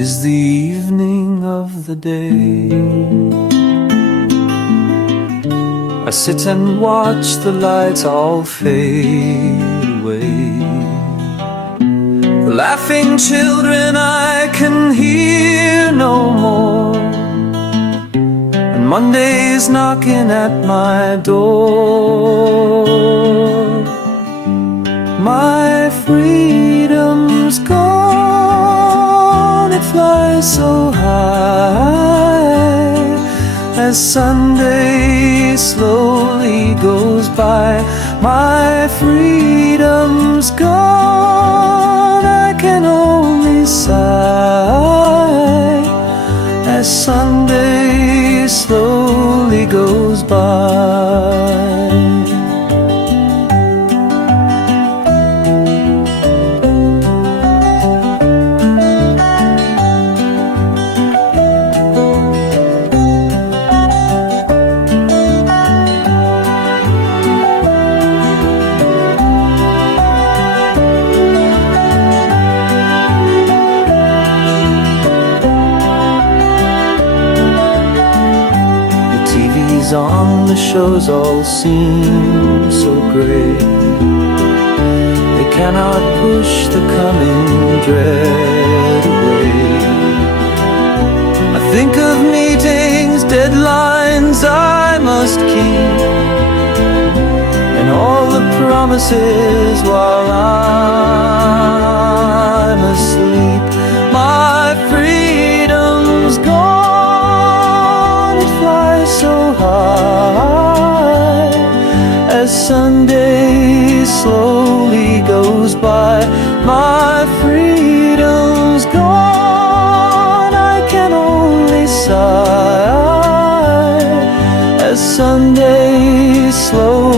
is the evening of the day. I sit and watch the lights all fade away. The laughing children I can hear no more, and Monday's knocking at my door. My freedom's gone, it flies so high as Sunday slowly goes by. My freedom's gone, I can only sigh as Sunday slowly goes by. On the shows all seem so great, they cannot push the coming dread away. I think of meetings, deadlines I must keep, and all the promises while I'm asleep. My freedom's gone, it flies so high as Sunday slowly goes by. My freedom's gone, I can only sigh as Sunday slowly